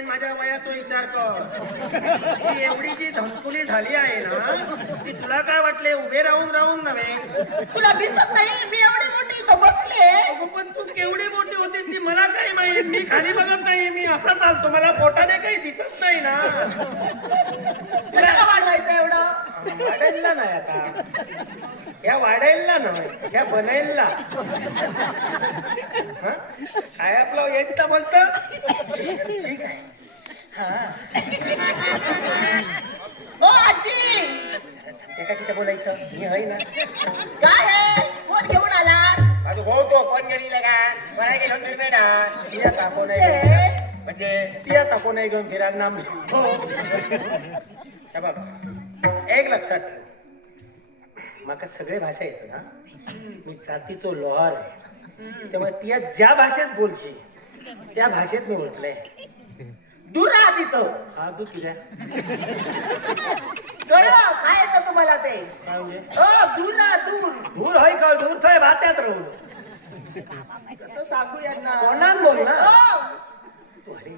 नाही माझ्या वयाचा विचार कर. ती एवढी जी धमकुली झाली आहे ना ती तुला काय वाटले उभे राहून राहून नव्हे. तुला दिसत नाही मी एवढी मोठी इथं बसले. अगं पण तू केवढी मोठी होती ती मला काही माहित. मी खाली बघत नाही मी असा चालतो मला पोटाने काही दिसत नाही ना. तुला का वाढवायचं एवढं? वाढायला नाही आता या वाढायला नव्हे या बनायला. काय आपलं येत तर बोलत ठीक आहे. ओ आजी ते का तिथे बोलायचं मी आहे ना. काय आहे कोण घेऊन आला? माझं भाऊ तो कोण गेली का मला गेलो निर्णय ती आता कोण म्हणजे ती आता कोणी घेऊन फिरा नाम. बघ एक लक्षात ठेव माका सगळे भाषा येतो ना. मी जातीचो लोहार आहे त्यामुळे ती ज्या भाषेत बोलशील त्या भाषेत मी ओळखलंय. दूर राहा तिथं. हा तू किती कळलं काय येतं तुम्हाला ते? काय म्हणजे दूर राहा दूर. दूर होय का दूर थोय भात्यात राहू कसं सांगू यांना? कोणाला बोल ना ओ, तू अरे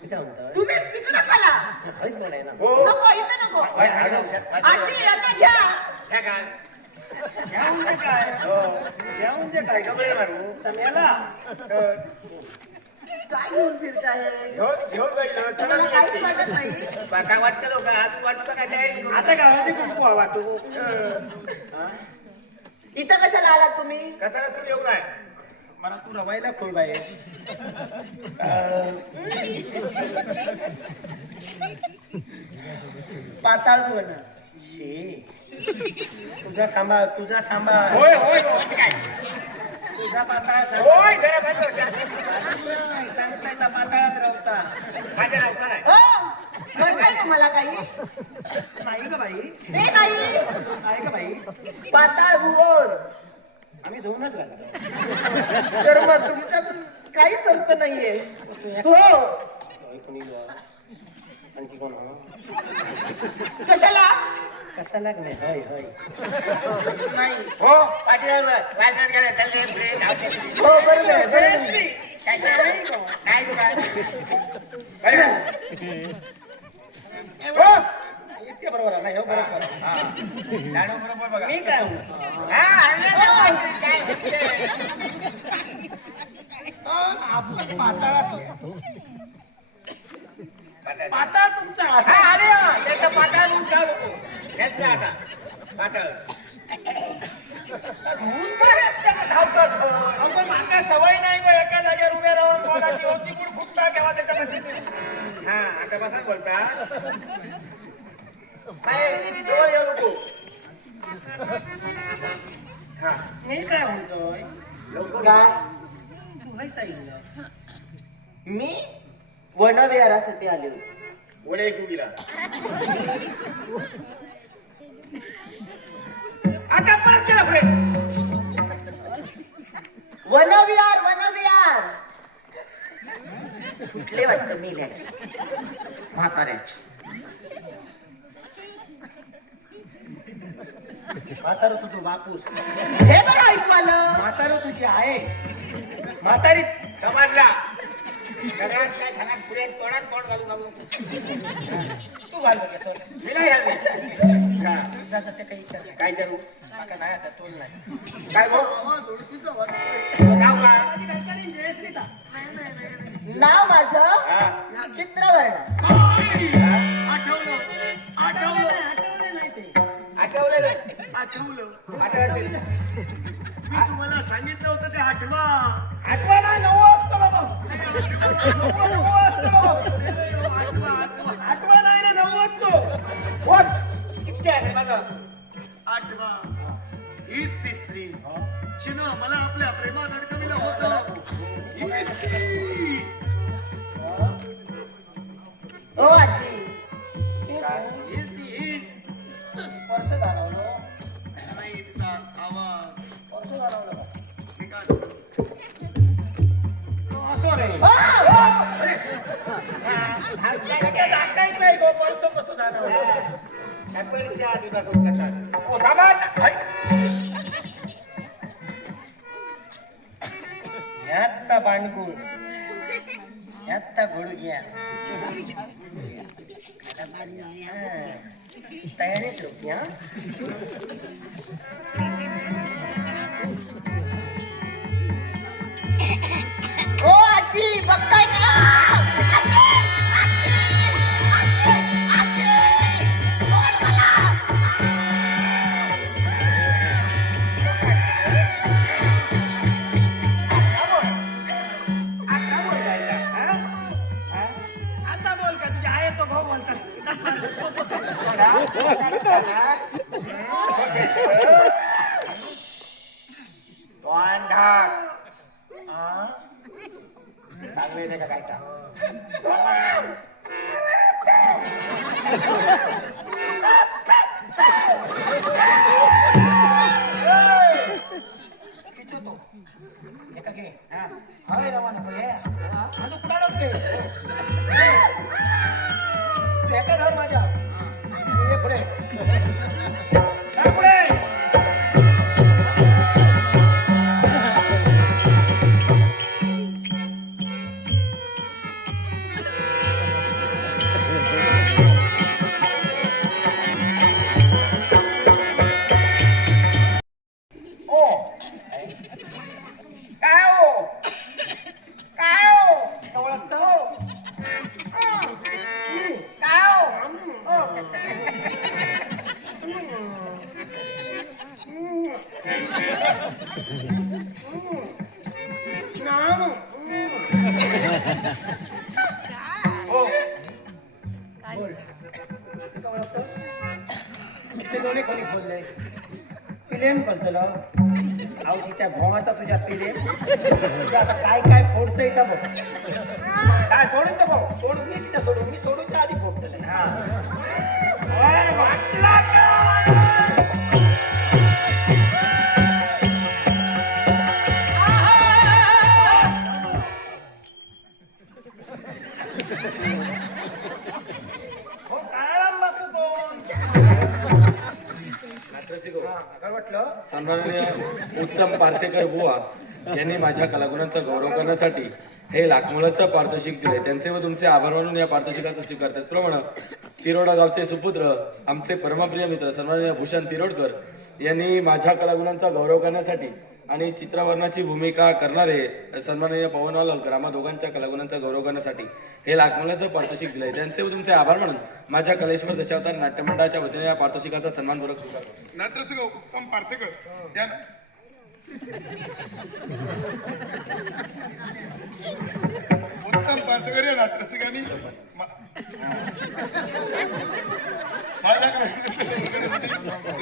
मी काय म्हणतो तुम्ही तिकडं चला. हळीच बोलाय ना. नको इथं नको. आजी यांना घ्या. ह्या काय या म्हणजे काय या म्हणजे काय कबरे मारू तमेला काय घेऊन फिरताय? घेऊन जाईल तुम्हाला काहीच वाटत नाही? काय वाटतं लोक आज वाटतं काय तयारी करू आता गावात खूप वाटू. इथं कशाला आलात तुम्ही? कसा तू येऊ काय मला तू रवायला खोय बाई. पाताळ कोण? तुझा सांभाळ तुझा सांभाळ होय होय होय काय तुझा पाताळ होय जरा बंद सांगताय तर पाताळात राहता. माझ्या नावचा नाही म्हणताय तुम्हाला काही? नाही का बाई ते नाही. आहे का बाई पाताळ भुवन. आम्ही दोनच घाला. तर मग तुमच्यातून काहीच अर्थ नाहीये. हो कोणी आणखी कोण कशाला? कशाला नाही होय होय नाही. हो पाटील वाजण्यात गेला चालले पुढे धावते. हो बरोबर आहे, बरोबर आहे. काय नाही तुला हो इतके बरोबर आहे ना. हो बरोबर लाडू बरोबर बघा मी काय म्हणतो हा आणलं ना काय आपण पाताळात पाताळ तुमचा हा अरे त्याचा पाटाळ उठा होतो घेतला आता पाटाळ माका सवय नाही गो एका जागेवर उभे राहून कोणाची ओची पण फुटता केव्हा त्याच्यामध्ये. हा आता बसा बोलता काय जवळ येऊ नको हा मी काय म्हणतोय लवकर काय? तू नाही सांगितलं मी वनविहारासाठी आले होते. वडे ऐकू गेला आता परत गेला पुढे. वनविहार वनविहार. कुठले वाटतं मेल्याची म्हाताऱ्याची. म्हातारं तुझं बापूस हे बरं ऐकू आलं. म्हातारं तुझी आहे म्हातारी समजला सगळ्यात काय खाण्यात पुढे तोंडात तोंड घालू घालू तू घाल बघ मी नाही घालणार ते काही विचार नाही. काय करू माका नाही आता तोल नाही. काय भाऊ नाव काय नाव माझं हा चित्रवर्ण. आठवलं आठवले नाही ते. आठवलं आठवलं मी तुम्हाला सांगितलं होतं ते आठवा. आठवा नाही 9 वाजता बाबा. 9 वाजता बाबा. आठवा नाही ना 9 वाजतो. किती आहे बघा आठवा हीच ती स्त्री जिनं मला आपल्या प्रेमात अडकविलं होतं. हीच ती. हो आजी. वर्ष घालवलं नाही तिचा आवाज वर्ष घालवलं विकास असो रे. टाकायचं नाही गो वर्ष कसं झालं. पैसे आधी बघून करतात ओ सामान ह्यात बाणकूळ आता घोडू घ्या तयारीत लोक या ओ आजी बघताय का आजी! आता बोल का तुझ्या आहे तो भाऊ बोलतात चांगले का काय का एका घे हवे रवाना घे माझं कुणाला घे एका धर माझ्या ये पुढे जा पुढे काय हो काय हो ओळखतो काय हो नाम बोल ओळखतो ते दोन्ही कोणी बोलले पिलेन करतलो आवशीच्या भावाचा तुझ्या पिले आता काय काय फोडतंय का बघ काय सोडून तो भाऊ सोडून मी तिथं सोडून मी सोडूनच्या आधी फोडतले वाटला का हो काय मग कोण काय वाटलं सन्माननीय उत्तम पार्सेकर बुवा यांनी माझ्या कलागुणांचा गौरव करण्यासाठी हे लाखमोलाचं पारितोषिक दिले त्यांचे व तुमचे आभार मानून या पारितोषिकाचा स्वीकार त्याचप्रमाणे तिरोडा गावचे सुपुत्र आमचे परमप्रिय मित्र सन्माननीय भूषण तिरोडकर यांनी माझ्या कलागुणांचा गौरव करण्यासाठी आणि चित्रवर्णाची भूमिका करणारे सन्माननीय पवन वालकर आम्हा दोघांच्या कलागुणांचा गौरव करण्यासाठी हे लाखमोलाचं पारितोषिक दिले त्यांचे व तुमचे आभार मानून माझ्या कलेश्वर दशावतार नाट्यमंडळाच्या वतीने या पारितोषिकाचा सन्मानपूर्वक स्वीकार करतो. नाट्यरसिक उत्तम पार्सेकर या उत्तम पार्सेकर या नाट्यरसिकांनी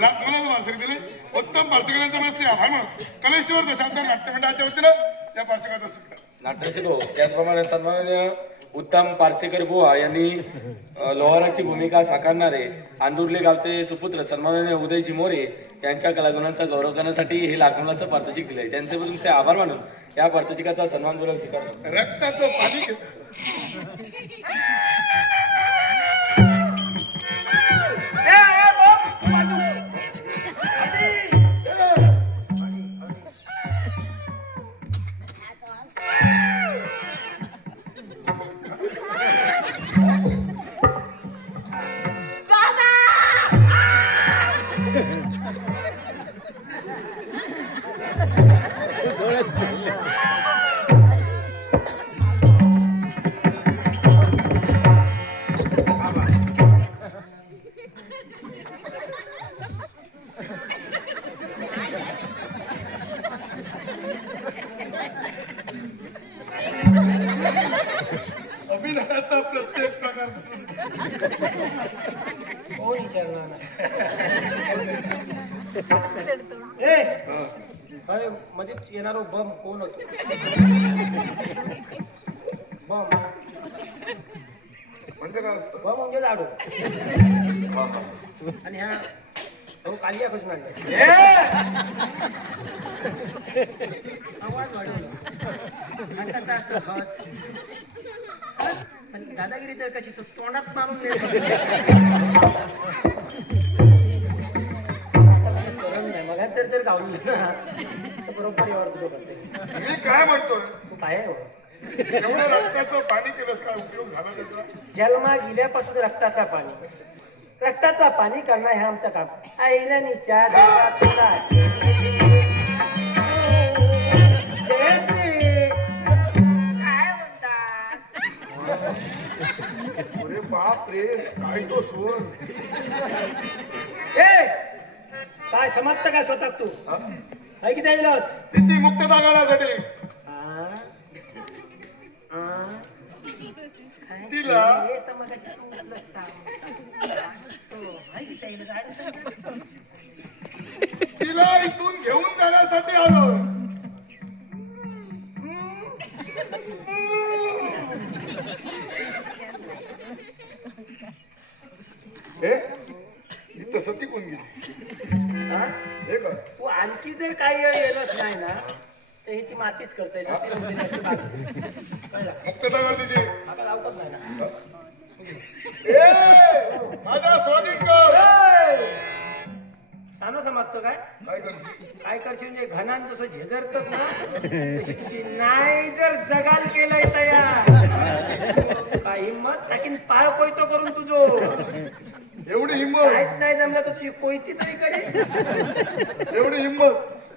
लाखमोलाचं पार्सेकर दिले उत्तम पार्सेकरांचा मस्त आभार मानून कलेश्वर दशावतार नाट्यमंडळाच्या वतीने या पार्सेकराचा स्वीकार नाट्यशिको त्याचप्रमाणे सन्माननीय उत्तम पार्सेकर बुवा यांनी लोहाराची भूमिका साकारणारे आंदुर्ले गावचे सुपुत्र सन्माननीय उदयजी मोरे यांच्या कलागुणांचा गौरव करण्यासाठी हे लाखमोलाचं पारितोषिक दिले त्यांचे व तुमचे आभार मानून या पारितोषिकाचा सन्मानपूर्वक स्वीकार करतो. रक्ताचं पाणी घेतो अभिनयाचा प्रत्येक प्रकार हो विचारणार ए अरे मध्ये येणारो बम कोण होतो बम म्हणजे काय असतं बम म्हणजे झाडू आणि ह्या हो कालिया कशी मांडले आवाज वाढवला असाचा असतो हस पण दादागिरी तर कशी तो तोंडात मारून मग जर गावली ना तर बरोबर यावर तुझं करते मी काय म्हणतोय तू काय आहे हो? एवढं रक्ताचं पाणी जन्मा गेल्यापासून रक्ताचा पाणी करणं हे आमचं काम. ऐरणीच्या देवाचा जयश्री. काय म्हणता? अरे बाप रे, काय तो सोन. ए काय समजतं काय स्वतः तू आहे की द्यायलास तिची मुक्तता करण्यासाठी तिला तिला इथून घेऊन जाण्यासाठी आलो. हे तसं ती कोण गेली? हा? हे काय तू आणखी जर काही वेळ गेलोच नाही ना तर ह्याची मातीच करतोय मुक्तता कर तिची. आता लावतात नाही ना. ए, माझा स्वादिष्ट सांगा समजतो काय काय करते? काय करशील म्हणजे घनान जसं झेजरतात ना तशी तुझी नाही जर जगाल केलंय तयार काय हिंमत टाकीन पाय कोयतो करून तुझो एवढी हिंमत, काहीच नाही जमलं तर तुझी कोयती तरी करे. एवढी हिंमत.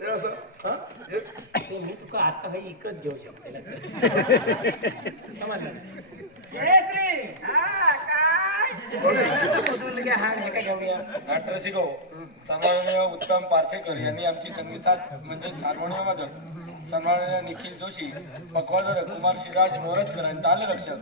हे असं हं? ते मी तुका आता हे इकत घेऊ शकते समजलं जयश्री. हा, काय? कुठून घ्या, हा हे काय घेऊया. डॉक्टर सिगो सन्माननीय उत्तम पार्सेकर यांनी आमची संगीतात म्हणजे हार्मोनियममध्ये सन्माननीय निखिल जोशी, पकवाजर कुमार शिराज मोरजकर आणि तालरक्षक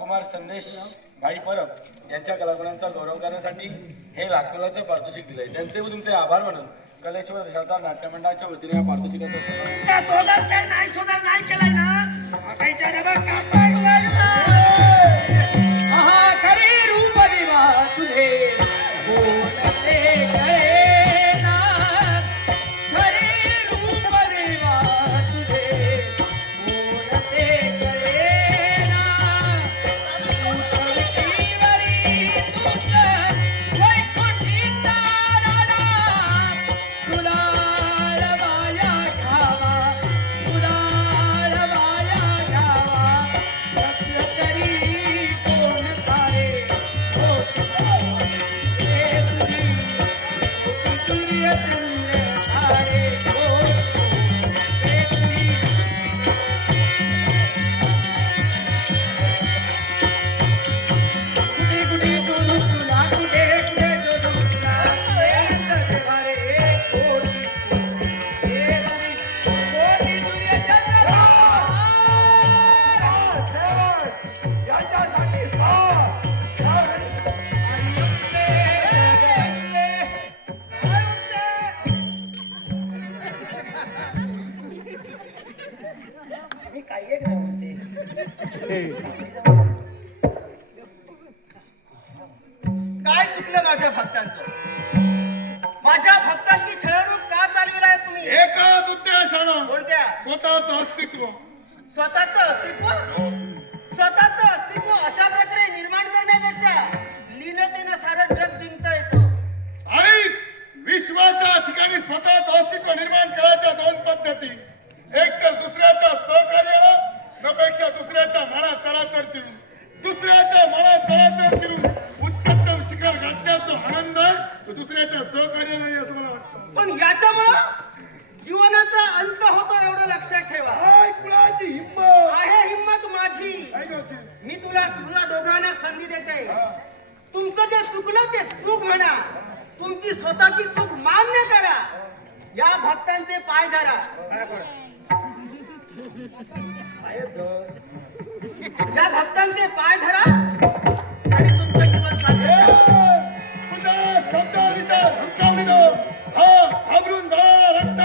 कुमार संदेश भाई परब यांच्या कलागुणांचा गौरव करण्यासाठी हे लाखोलाचं पारितोषिक दिलंय. त्यांचे व तुमचे आभार म्हणून कलेश्वर दशावतार नाट्यमंडळाच्या वतीने या पारितोषिकाचं त्या दोघात काय नाही सुधार नाही केलाय ना काहीच्या डबा कापायला लागला. महाकरी रूप जीवा तुझे बोलते गळे ना. खरी रूप जीवा तुझे बोलते गळे ना. तुझीवरी तुझ वैकुंठीचा राडा. तुलाल माया घ्यावा, तुलाल माया घ्यावा. रत्न तरी कोण तारे, होत तारे तुझी, होती सूर्य चंद्र तारे, होत तुझी. कुठे कुठे शोधू तुला, कुठे कुठे शोधू तुला. देवा रे, कोटी कोटी सूर्य चंद्र तारे. याच्यासाठी मी काही एक नाही म्हणते. काय चुकलं माझ्या भक्तांचं? माझ्या भक्तांची छळवणूक का चालविलाय तुम्ही? एकाच उद्देशानं कोणत्या? स्वतःच अस्तित्व. स्वतःच अस्तित्व? स्वतःच अस्तित्व अशा प्रकारे निर्माण करण्यापेक्षा लीनतेनं सारं जग जिंकता येतं. आणि विश्वाच्या ठिकाणी स्वतःच अस्तित्व निर्माण करायच्या दोन पद्धती. एक तर दुसऱ्याच्या सहकार्याला, नपेक्षा दुसऱ्याच्या मनात तळाचर चिरून, दुसऱ्याच्या मनात तळाचर चिरून उच्चतम शिखर गाठण्याचा आनंद आहे तो दुसऱ्याच्या सहकार्याला नाही असं मला वाटतं. पण याच्यामुळं जीवनाचा अंत होतो एवढं लक्षात ठेवा. काय कुणाची हिंमत. आहे हिंमत माझी. काय करशील? मी तुला तुझ्या दोघांना संधी देते. तुमचं जे चुकलं ते चूक म्हणा, तुमची स्वतःची चूक मान्य करा. या भक्तांचे पाय धरा. या भक्तांचे पाय धरा आणि तुमचं जीवन चालू. तुझ्या शब्दाविचार धमकावणीनं हा घाबरून जाणारा रक्त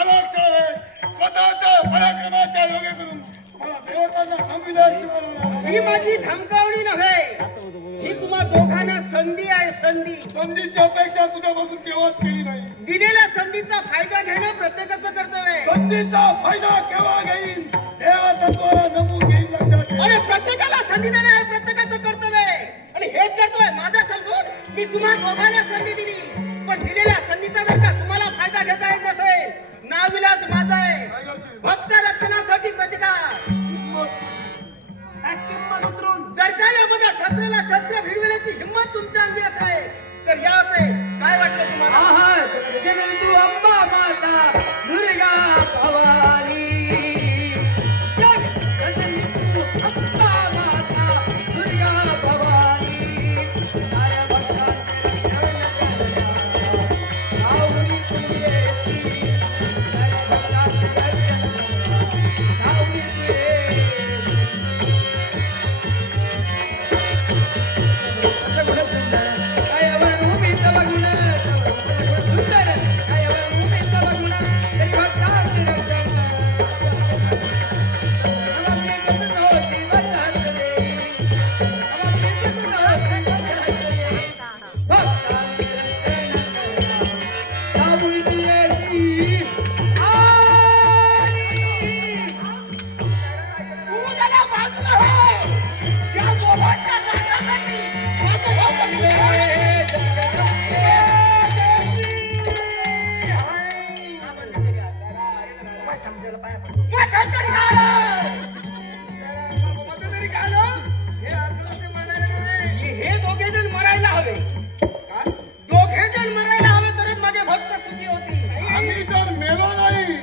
आलाक्षण आहे. स्वतःच्या पराक्रमाच्या योगे करून तुम्हाला देवतांना थांबविल्याची मला ही माझी धमकावणी नव्हे, ही तुम्हा दोघांना संधी आहे. संधी. संधीची अपेक्षा तुझ्यापासून केव्हाच केली नाही. दिलेल्या संधीचा फायदा घेणं प्रत्येकाचं कर्तव्य आहे. संधीचा फायदा केव्हा घेईन देवतत्वाला नमूद घेईन लक्षात ठेव. अरे प्रत्येकाला संधी देणं हे प्रत्येकाचं कर्तव्य आहे. आणि हेच कर्तव्य माझा समजून मी तुम्हा दोघांना संधी दिली. पण दिलेल्या संधीचा जर का तुम्हाला फायदा घेता येत नसेल, नाविलाज माझा आहे. काय करशील? भक्त रक्षणासाठी प्रतिकार. किंमत उतरून शस्त्राला शस्त्र भिडविण्याची हिंमत तुमच्या अंगी असेल तर या असेल काय वाटतं तुम्हाला आहा जगदंतु अंबा माता दुर्गा भवानी जगदंतु अंबा माता दुर्गा भवानी साऱ्या भक्तांचे रक्षण करणारा सावली तुझी येती साऱ्या भक्तांचे रक्षण करणारा सावली तुझी हे दोघे जण मरायला हवे दोघे जण मरायला हवे तरच माझे भक्त सुखी होतील आम्ही जर मेलो नाही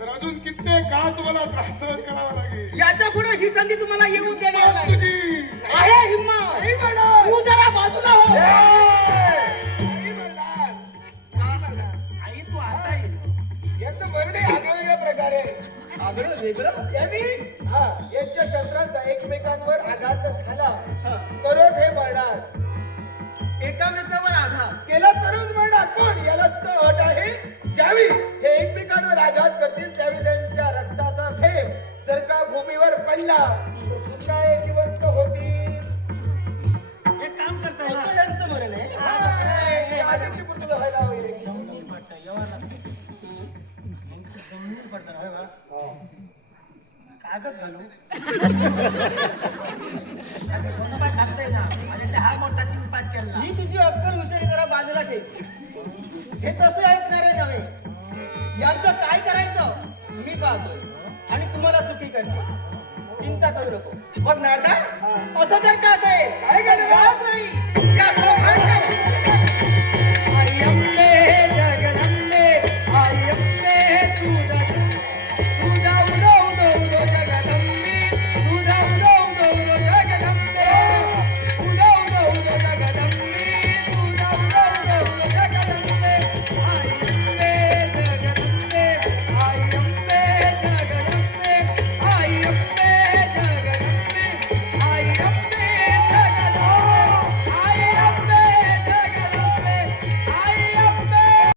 तर अजून कित्येक काळ तुम्हाला त्रास सहन करावा लागेल. याच्या पुढे ही संधी तुम्हाला येऊ देणार नाही तुझी आहे हिम्मत तू जरा बाजूला हो आई तू आता येईल याचं वर्णन आगळ्या प्रकारे आगळं वेगळं यांनी यांच्या शस्त्रांचा एकमेकांवर आघात झाला तरच हे मरणार एकामेकावर आघात केला तरच मरणार पण यालाच तर अट आहे ज्यावेळी हे एकमेकांवर आघात करतील त्यावेळी त्यांच्या रक्ताचा थेंब जर का भूमीवर पडला तर पुन्हा हे जिवंत होतील एक काम करता असं यांचं मरण आहे हे आधीची पूर्ण व्हायला हवी कागद घालू टाकताय ना आणि त्या हा मोठाची उपास केला ही तुझी अक्कल हुशारी जरा बाजूला ठेव हे तसं ऐकणारे नव्हे यांचं काय करायचं मी पाहतोय आणि तुम्हाला सुखी करतो चिंता करू नको बघ नारदा असं जर का असेल काय करणार? नाही